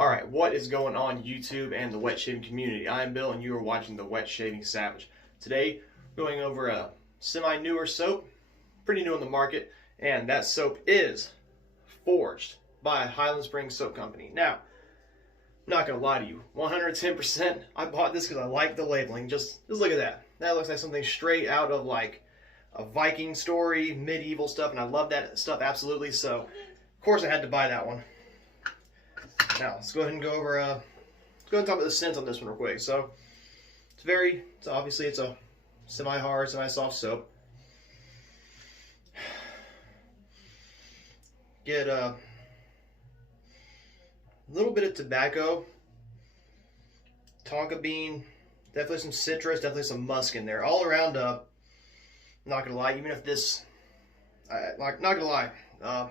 Alright, what is going on YouTube and the wet shaving community? I am Bill and you are watching the Wet Shaving Savage. Today, we're going over a semi-newer soap, pretty new on the market, and that soap is forged by Highland Springs Soap Company. Now, I'm not going to lie to you, 110%, I bought this because I like the labeling. Just look at that. That looks like something straight out of like a Viking story, medieval stuff, and I love that stuff absolutely, so of course I had to buy that one. Now, let's go ahead and go over, let's go ahead and talk about the scents on this one real quick. So, obviously it's a semi-hard, semi-soft soap. Get a little bit of tobacco, tonka bean, definitely some citrus, definitely some musk in there. All around, I'm not gonna lie, even if this, not gonna lie, I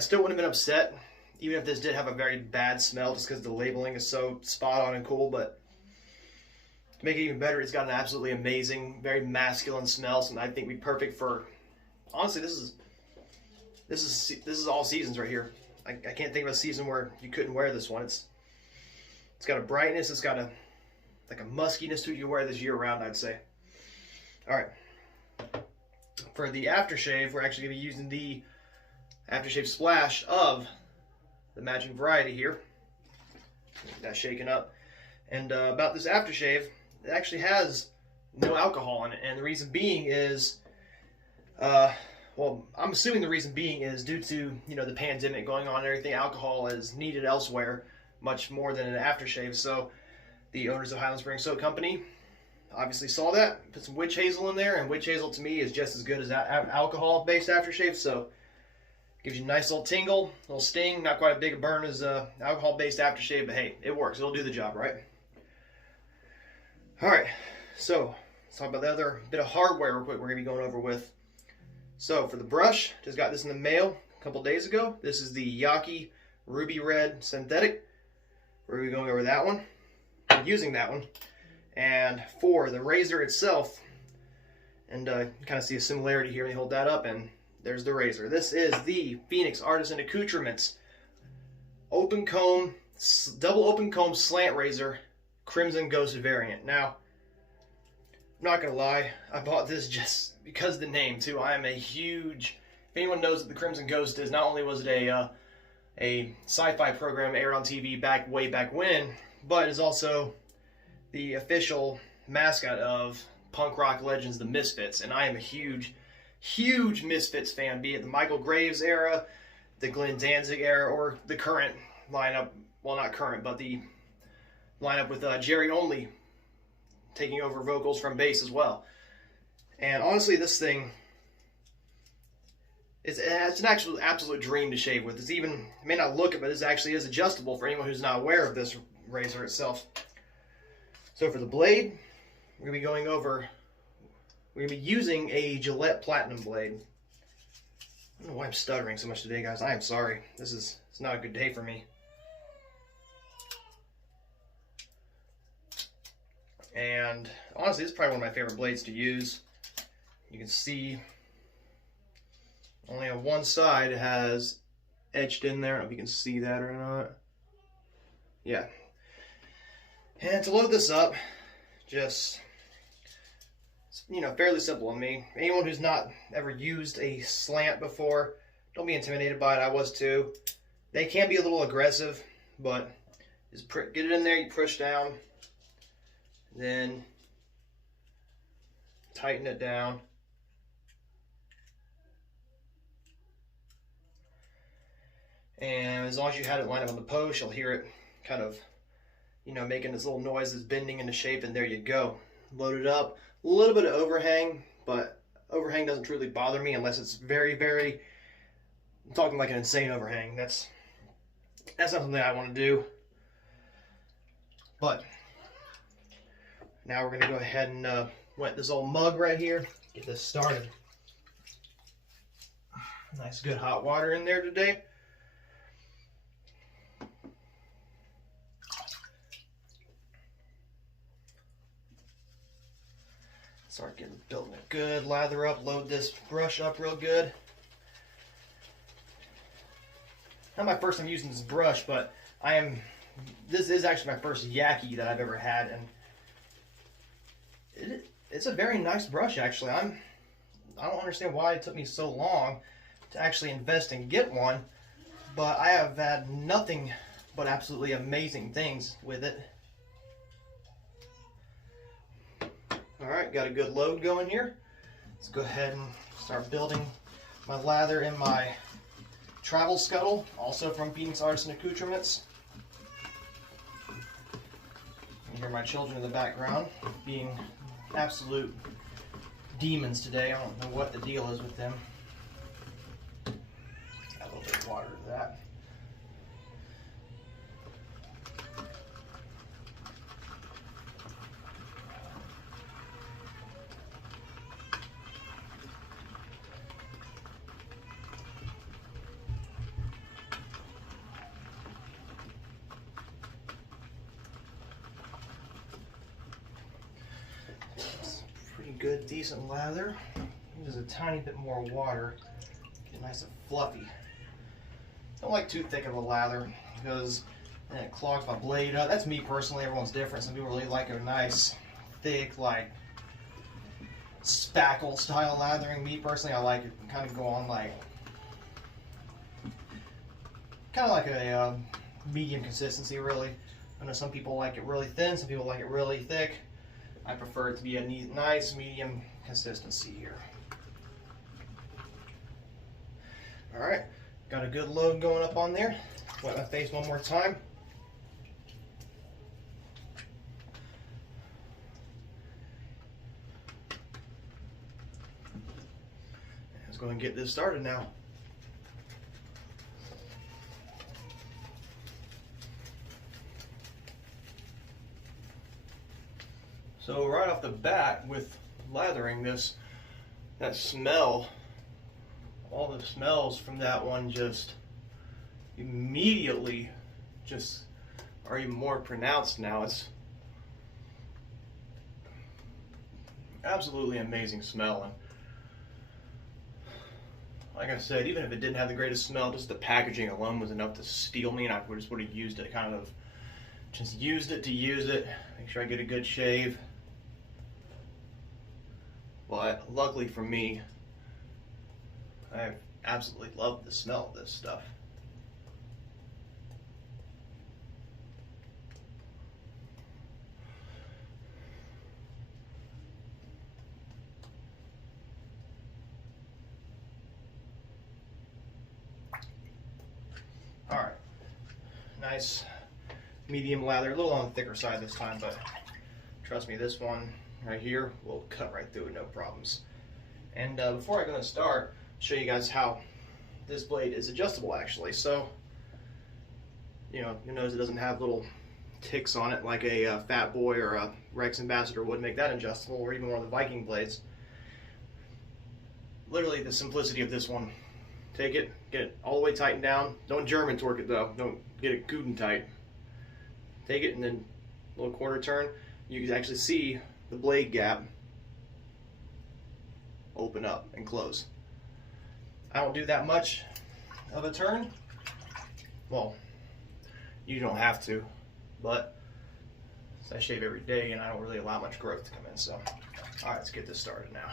still wouldn't have been upset even if this did have a very bad smell just because the labeling is so spot on and cool. But to make it even better, it's got an absolutely amazing, very masculine smell, so I think would be perfect for, honestly, this is all seasons right here. I can't think of a season where you couldn't wear this one. It's got a brightness, it's got like a muskiness to it. You wear this year round, I'd say. All right, for the aftershave, we're actually going to be using the aftershave splash of the matching variety here. Get that shaken up. And about this aftershave, it actually has no alcohol in it, and the reason being is, well, I'm assuming the reason being is due to, you know, the pandemic going on and everything. Alcohol is needed elsewhere much more than an aftershave. So the owners of Highland Springs Soap Company obviously saw that, put some witch hazel in there, and witch hazel to me is just as good as alcohol-based aftershave. So gives you a nice little tingle, little sting, not quite a big a burn as alcohol-based aftershave, but hey, it works. It'll do the job, right? All right, so let's talk about the other bit of hardware real quick we're going to be going over with. So for the brush, just got this in the mail a couple days ago. This is the Yaqi Ruby Red Synthetic. We're going to be going over that one, using that one. And for the razor itself, and you kind of see a similarity here when you hold that up, and there's the razor. This is the Phoenix Artisan Accoutrements open comb, double open comb slant razor, Crimson Ghost variant. Now, I'm not gonna lie, I bought this just because of the name too. I am a huge, if anyone knows what the Crimson Ghost is, not only was it a sci-fi program aired on TV way back when, but it's also the official mascot of punk rock legends, the Misfits, and I am a huge Misfits fan, be it the Michael Graves era, the Glenn Danzig era, or the current lineup, well, not current, but the lineup with Jerry Only taking over vocals from bass as well. And honestly, this thing, it's an actual absolute dream to shave with. It's even, it may not look it, but it actually is adjustable for anyone who's not aware of this razor itself. So for the blade, we're going to be going over, we're going to be using a Gillette Platinum blade. I don't know why I'm stuttering so much today, guys. I am sorry. It's not a good day for me. And honestly, this is probably one of my favorite blades to use. You can see only on one side it has etched in there. I don't know if you can see that or not. Yeah. And to load this up, just, you know, fairly simple on me. Anyone who's not ever used a slant before, don't be intimidated by it. I was too. They can be a little aggressive, but just get it in there, you push down, then tighten it down. And as long as you had it lined up on the post, you'll hear it kind of, you know, making this little noise that's bending into shape, and there you go. Load it up. A little bit of overhang, but overhang doesn't truly bother me unless it's very, I'm talking like an insane overhang. That's not something I want to do. But now we're going to go ahead and wet this old mug right here. Get this started. Nice good hot water in there today. Start building a good lather up, load this brush up real good. not my first time using this brush, but this is actually my first Yaqi that I've ever had, and it's a very nice brush actually. I don't understand why it took me so long to actually invest and get one, but I have had nothing but absolutely amazing things with it. Alright, got a good load going here. Let's go ahead and start building my lather in my travel scuttle, also from Phoenix Artisan Accoutrements. You hear my children in the background being absolute demons today. I don't know what the deal is with them. Add a little bit of water to that. Good, decent lather. Use a tiny bit more water. Get nice and fluffy. Don't like too thick of a lather because then it clogs my blade up. That's me personally. Everyone's different. Some people really like a nice, thick, like spackle style lathering. Me personally, I like it kind of go on like a medium consistency. Really, I know some people like it really thin. Some people like it really thick. I prefer it to be a nice medium consistency here. Alright, got a good load going up on there. Wet my face one more time. Let's go and get this started now. So right off the bat with lathering this, that smell, all the smells from that one just immediately just are even more pronounced now. It's absolutely amazing smell. And like I said, even if it didn't have the greatest smell, just the packaging alone was enough to steal me, and I just would have used it, just used it to use it, make sure I get a good shave. But luckily for me, I absolutely love the smell of this stuff. All right, nice medium lather, a little on the thicker side this time, but trust me, this one right here will cut right through it, no problems. And before I go and start, show you guys how this blade is adjustable actually. So, you know, you'll notice it doesn't have little ticks on it like a Fat Boy or a Rex Ambassador would make that adjustable, or even one of the Viking blades. Literally the simplicity of this one. Take it, get it all the way tightened down. Don't German torque it though, don't get it Guden tight. Take it and then a little quarter turn. You can actually see the blade gap open up and close. I don't do that much of a turn. Well, you don't have to, but I shave every day and I don't really allow much growth to come in. So, all right, let's get this started now.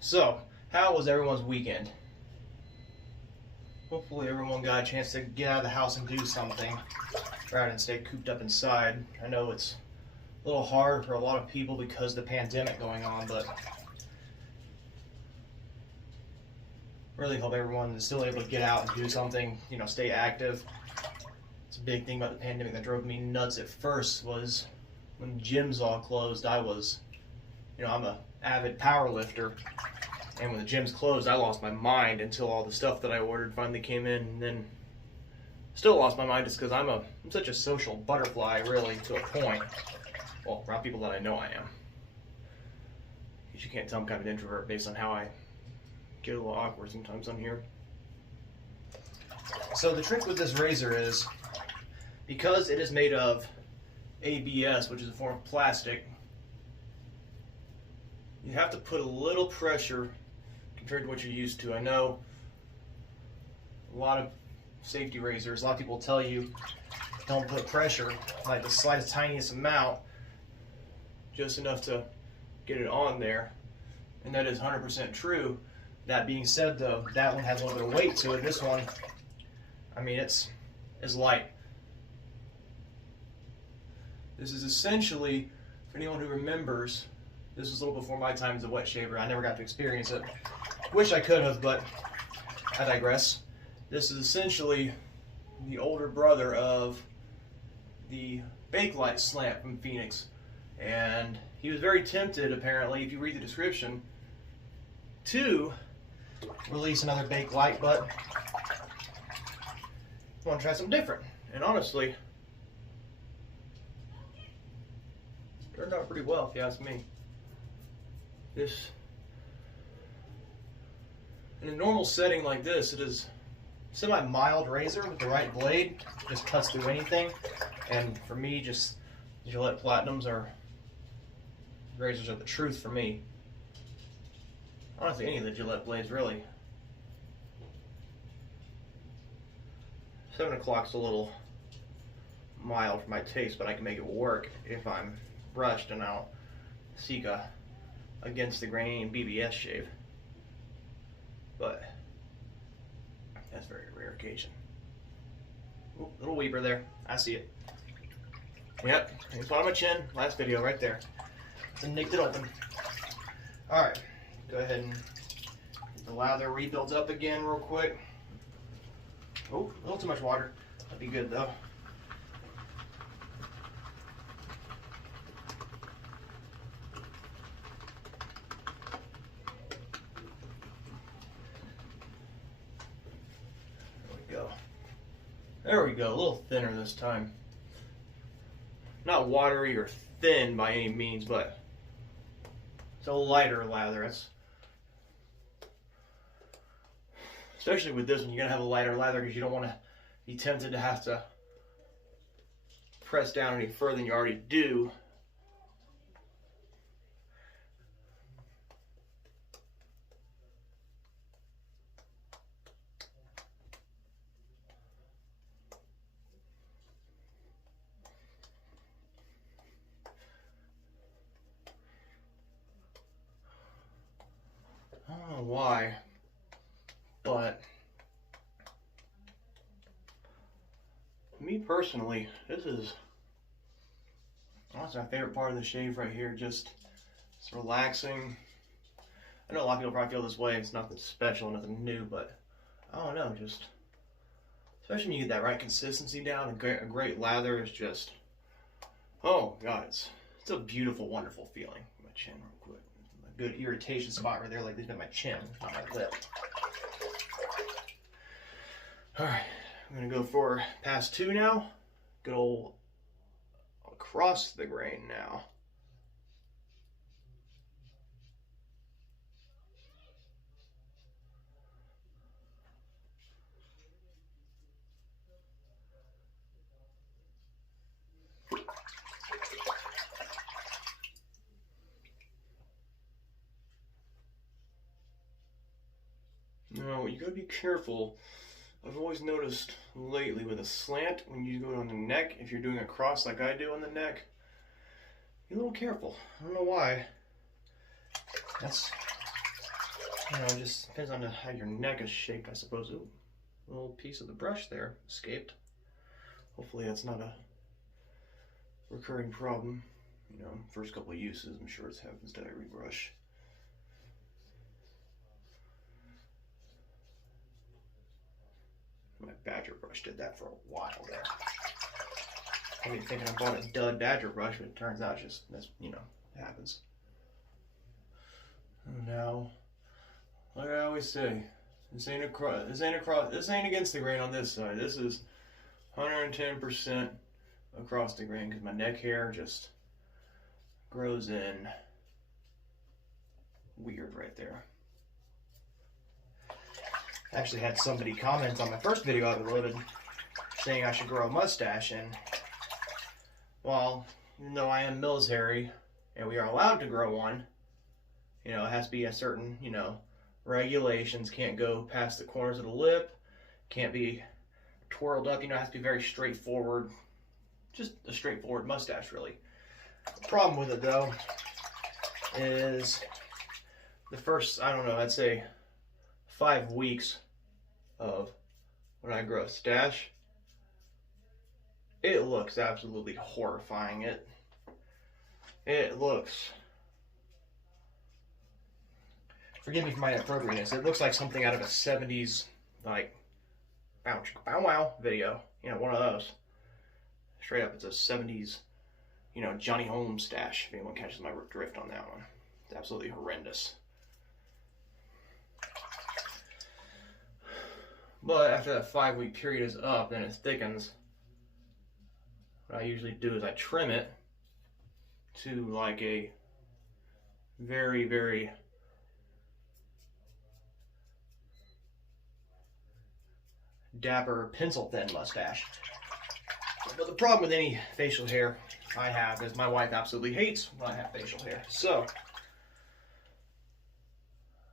So, how was everyone's weekend? Hopefully everyone got a chance to get out of the house and do something rather than stay cooped up inside. I know it's a little hard for a lot of people because of the pandemic going on, but really hope everyone is still able to get out and do something, you know, stay active. It's a big thing about the pandemic that drove me nuts at first was when gyms all closed. I was, you know, I'm an avid power lifter. And when the gyms closed, I lost my mind until all the stuff that I ordered finally came in, and then still lost my mind just because I'm such a social butterfly, really, to a point. Well, around people that I know I am. You can't tell I'm kind of an introvert based on how I get a little awkward sometimes on here. So the trick with this razor is, because it is made of ABS, which is a form of plastic, you have to put a little pressure compared to what you're used to. I know a lot of safety razors, a lot of people tell you don't put pressure, like the slightest tiniest amount, just enough to get it on there, and that is 100% true. That being said, though, that one has a little bit of weight to it. This one, I mean, it's light. This is essentially, for anyone who remembers, this was a little before my time as a wet shaver. I never got to experience it. Wish I could have, but I digress. This is essentially the older brother of the Bakelite slant from Phoenix. And he was very tempted, apparently, if you read the description, to release another Bakelite, but I want to try something different. And honestly, turned out pretty well, if you ask me. This, in a normal setting like this, it is semi-mild razor with the right blade, just cuts through anything. And for me, just Gillette Platinums are razors are the truth for me. Honestly, any of the Gillette blades, really. 7 o'clock's a little mild for my taste, but I can make it work if I'm brushed and I don't seek a against the grain BBS shave. But that's a very rare occasion. Ooh, little weeper there. I see it. Yep, it's on my chin. Last video right there. And nicked it open. Alright, go ahead and get the lather rebuilds up again real quick. Oh, a little too much water. That'd be good though. There we go, a little thinner this time. Not watery or thin by any means, but it's a lighter lather. It's, especially with this one, you're going to have a lighter lather because you don't want to be tempted to have to press down any further than you already do. I don't know why, but me personally, this is honestly my favorite part of the shave right here. Just it's relaxing. I know a lot of people probably feel this way. It's nothing special, nothing new, but I don't know, just especially when you get that right consistency down, a great lather is just, oh God, it's a beautiful, wonderful feeling. My chin real quick. A good irritation spot right there, like this been my chin, not my lip. Alright, I'm gonna go for pass 2 now. Good old across the grain now. Now, you gotta be careful. I've always noticed lately with a slant, when you go on the neck, if you're doing a cross like I do on the neck, be a little careful. I don't know why. That's, you know, it just depends on how your neck is shaped, I suppose. Ooh, a little piece of the brush there escaped. Hopefully that's not a recurring problem. You know, first couple of uses, I'm sure it happens to every brush. My badger brush did that for a while there. I mean, thinking I bought a dud badger brush, but it turns out just, that's, you know, it happens. And now, like I always say, this ain't against the grain on this side. This is 110% across the grain because my neck hair just grows in. weird right there. I actually had somebody comment on my first video I uploaded saying I should grow a mustache, and well, even though I am military and we are allowed to grow one, you know, it has to be a certain, you know, regulations. Can't go past the corners of the lip, can't be twirled up, you know, it has to be very straightforward, just a straightforward mustache, really. The problem with it, though, is the first, I don't know, I'd say 5 weeks of when I grow a stash, it looks absolutely horrifying. It looks, forgive me for my inappropriateness, it looks like something out of a 70s, like, bow wow video. You know, one of those. Straight up, it's a 70s, you know, Johnny Holmes stash, if anyone catches my drift on that one. It's absolutely horrendous. But after that 5-week period is up, then it thickens. What I usually do is I trim it to like a very, very dapper, pencil-thin mustache. But the problem with any facial hair I have is my wife absolutely hates when I have facial hair. So,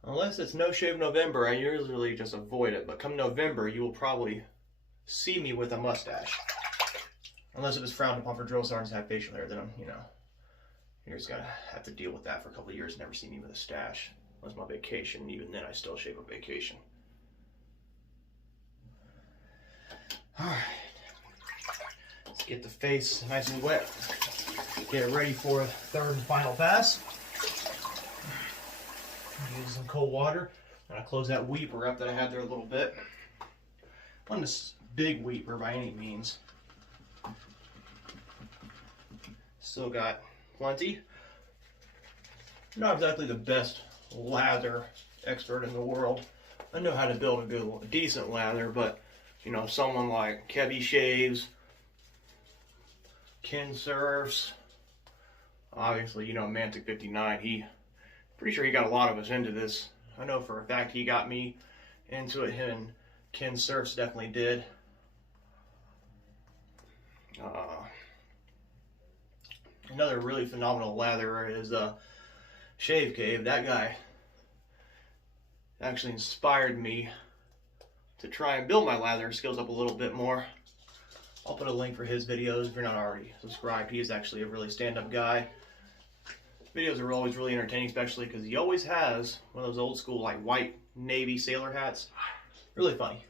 unless it's No Shave November, I usually just avoid it. But come November, you will probably see me with a mustache. Unless it was frowned upon for drill sergeants to have facial hair, then I'm, you know, you're just gonna have to deal with that for a couple of years and never see me with a stash. Unless my vacation, even then I still shave on vacation. Alright, let's get the face nice and wet. Get it ready for a third and final pass. Use some cold water. And I close that weeper up that I had there a little bit. Not this big weeper by any means. Still got plenty. Not exactly the best lather expert in the world. I know how to build a good, decent lather, but you know, someone like Kevy Shaves, Ken Surfs, obviously, you know, Mantic 59, pretty sure he got a lot of us into this. I know for a fact he got me into it. Him and Ken Surfs definitely did. Another really phenomenal latherer is Shave Cave. That guy actually inspired me to try and build my lather skills up a little bit more. I'll put a link for his videos if you're not already subscribed. He is actually a really stand-up guy. Videos are always really entertaining, especially because he always has one of those old school like white Navy sailor hats. Really funny.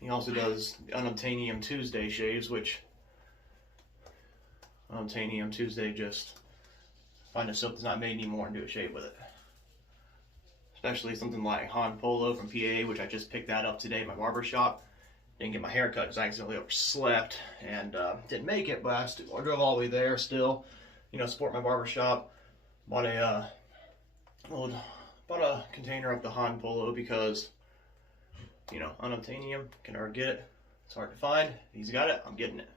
He also does Unobtainium Tuesday shaves, which Unobtainium Tuesday, just find a soap that's not made anymore and do a shave with it. Especially something like Han Polo from PAA, which I just picked that up today at my barber shop. Didn't get my hair cut because I accidentally overslept and didn't make it, but I drove all the way there still, you know, support my barber shop. Bought a container of the Han Polo because, you know, Unobtainium, can never get it. It's hard to find. He's got it, I'm getting it.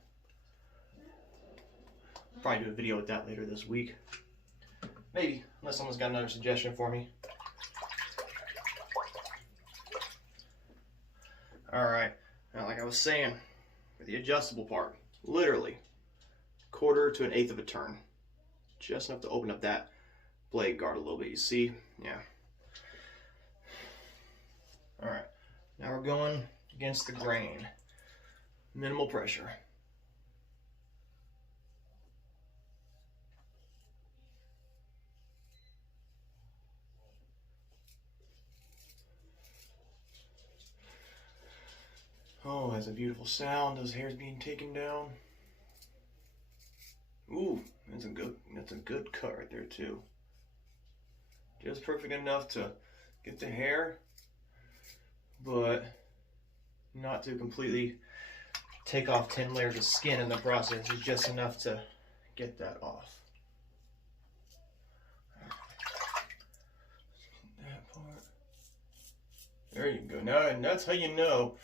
I'll probably do a video with that later this week. Maybe, unless someone's got another suggestion for me. Alright, now like I was saying, for the adjustable part, literally 1/4 to 1/8 of a turn. Just enough to open up that blade guard a little bit, you see? Yeah. Alright, now we're going against the grain. Minimal pressure. Oh, that's a beautiful sound. Those hairs being taken down. Ooh, that's a good cut right there too. Just perfect enough to get the hair, but not to completely take off 10 layers of skin in the process. It's just enough to get that off. That part. There you go. Now, and that's how you know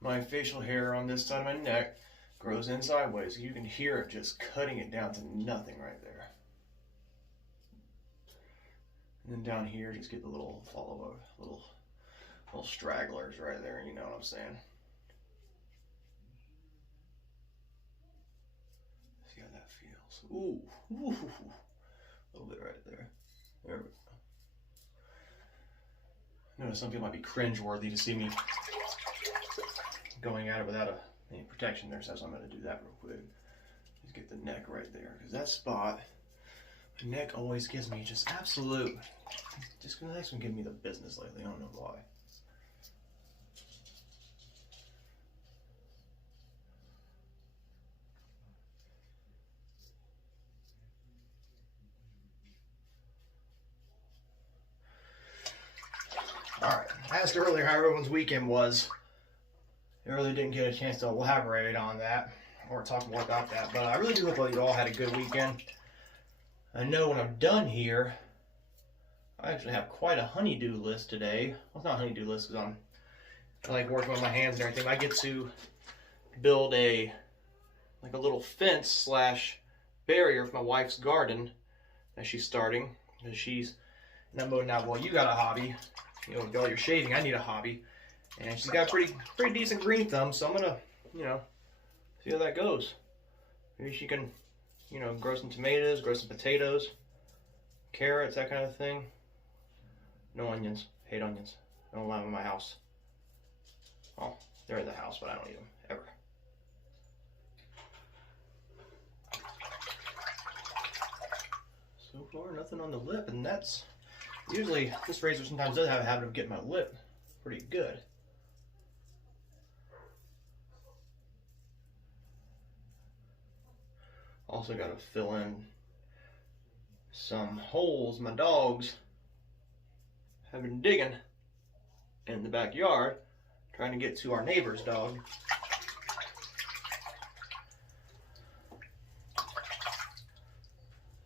my facial hair on this side of my neck Grows in sideways. You can hear it just cutting it down to nothing right there. And then down here, just get the little follow-up, little stragglers right there. You know what I'm saying? See how that feels. Ooh, ooh, a little bit right there. There we go. I know some people might be cringe-worthy to see me going at it without any protection there, so I'm going to do that real quick. Just get the neck right there, because that spot, my neck always gives me just absolute, just the next one giving me the business lately. I don't know why. Alright, I asked earlier how everyone's weekend was. I really didn't get a chance to elaborate on that or talk more about that, but I really do hope you all had a good weekend. I know when I'm done here, I actually have quite a honey-do list today. Well, it's not a honey-do list because I like working with my hands and everything. I get to build a little fence slash barrier for my wife's garden that she's starting. And she's in that mode now. Well, you got a hobby. You know, with all your shaving, I need a hobby. And she's got a pretty decent green thumb, so I'm gonna, see how that goes. Maybe she can, grow some tomatoes, grow some potatoes, carrots, that kind of thing. No onions. Hate onions. I don't allow them in my house. Well, they're in the house, but I don't eat them, ever. So far, nothing on the lip, and that's... Usually, this razor sometimes does have a habit of getting my lip pretty good. Also got to fill in some holes my dogs have been digging in the backyard, trying to get to our neighbor's dog.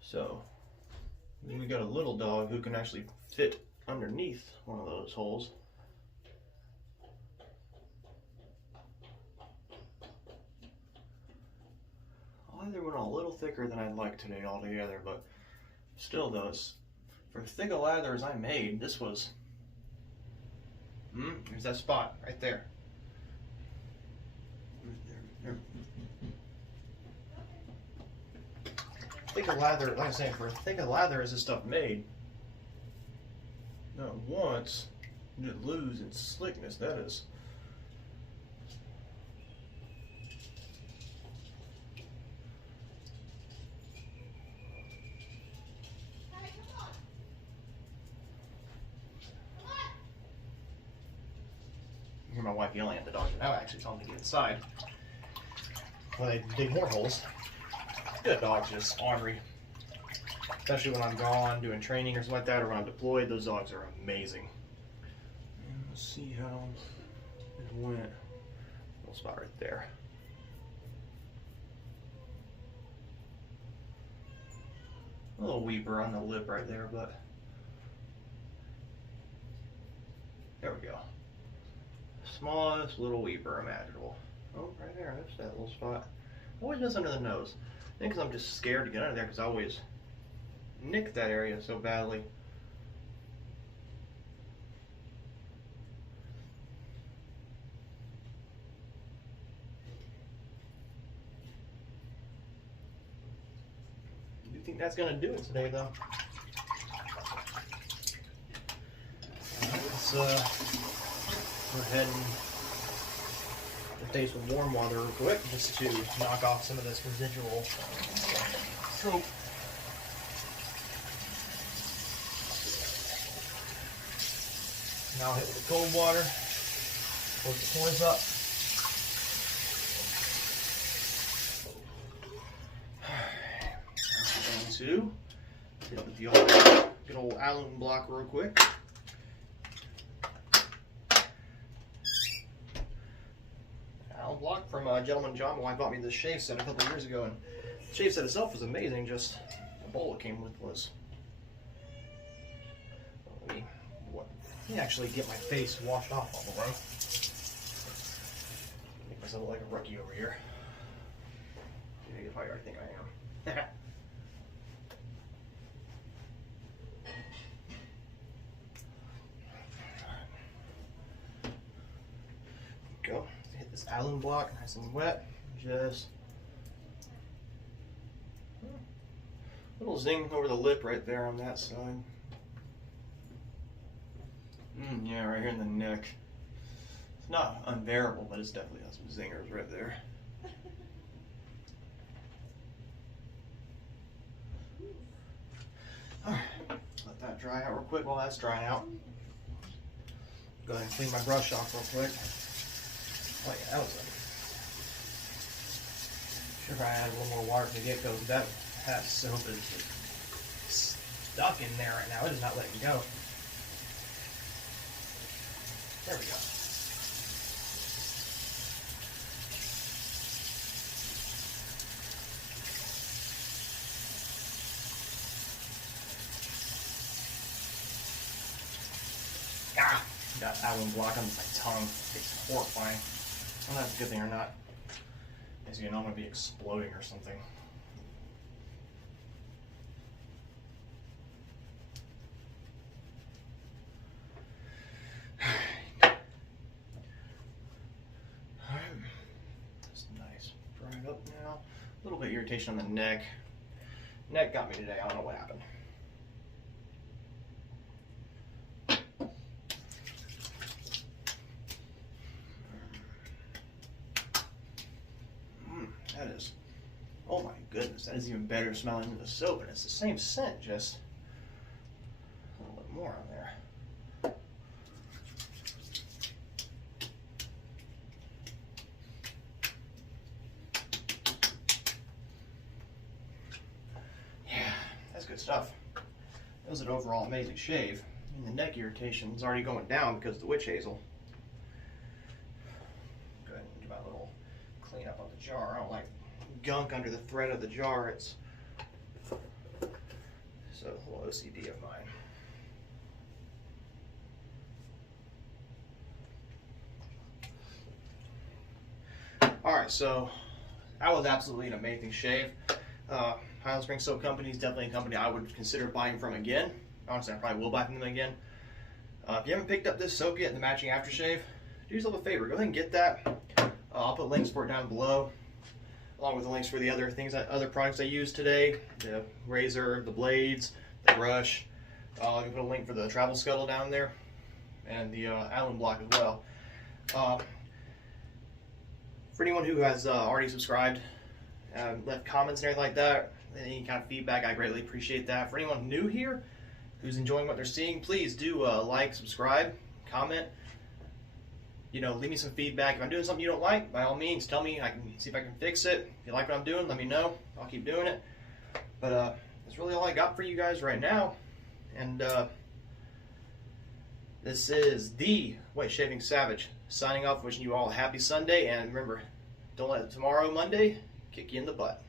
So, we got a little dog who can actually fit underneath one of those holes. Either went a little thicker than I'd like today altogether, but still though, for thick a lather as I made, this was, there's that spot right there. Thick a lather, like I was saying, for thick a lather as this stuff made, not once did it lose its slickness. That is. Hear my wife yelling at the dogs now, actually telling me to get inside. Well, they dig more holes. The dogs just ornery. Especially when I'm gone doing training or something like that, or when I'm deployed, those dogs are amazing. And let's see how it went. Little spot right there. A little weeper on the lip right there, but there we go. Smallest little weeper imaginable. Oh, right there, there's that little spot. Always does under the nose. I think because I'm just scared to get under there because I always nick that area so badly. I think that's going to do it today, though. Let's go ahead and replace with warm water real quick, just to knock off some of this residual soap. Now I'll hit with the cold water, close the pores up. I'm going to hit with the good old alum block real quick. Alum block from Gentleman John. My wife bought me this shave set a couple of years ago, and the shave set itself was amazing. Just the bowl it came with was. Let me actually get my face washed off all the way. Make myself look like a rookie over here. probably already think I am. Go. Hit this island block nice and wet. Just little zing over the lip right there on that side. Yeah, right here in the neck. It's not unbearable, but it's definitely got some zingers right there. Alright, let that dry out real quick. While that's drying out, go ahead and clean my brush off real quick. Oh yeah, that was it. Sure, if I add a little more water to get go, that soap is just stuck in there right now. It is not letting go. There we go. Ah, got that one block on my tongue. It's horrifying. I don't know if that's a good thing or not. As you know, I'm going to be exploding or something. That's nice. Dried up now. A little bit of irritation on the neck. Neck got me today. I don't know what happened. That is, oh my goodness, that is even better smelling than the soap, and it's the same scent, just a little bit more on there. Yeah, that's good stuff. That was an overall amazing shave. And the neck irritation is already going down because of the witch hazel. Go ahead and do my little clean up on the jar. I don't like gunk under the thread of the jar. It's so a little OCD of mine. Alright, so that was absolutely an amazing shave. Highland Springs Soap Company is definitely a company I would consider buying from again. Honestly, I probably will buy from them again. If you haven't picked up this soap yet, the matching aftershave, do yourself a favor. Go ahead and get that. I'll put links for it down below, along with the links for the other things, other products I used today, the razor, the blades, the brush. I'll put a link for the travel scuttle down there, and the island block as well. For anyone who has already subscribed, left comments and everything like that, any kind of feedback, I greatly appreciate that. For anyone new here who's enjoying what they're seeing, please do like, subscribe, comment. You know, leave me some feedback. If I'm doing something you don't like, by all means, tell me. I can see if I can fix it. If you like what I'm doing, let me know. I'll keep doing it. But that's really all I got for you guys right now. And this is the White Shaving Savage signing off, wishing you all a happy Sunday. And remember, don't let tomorrow, Monday, kick you in the butt.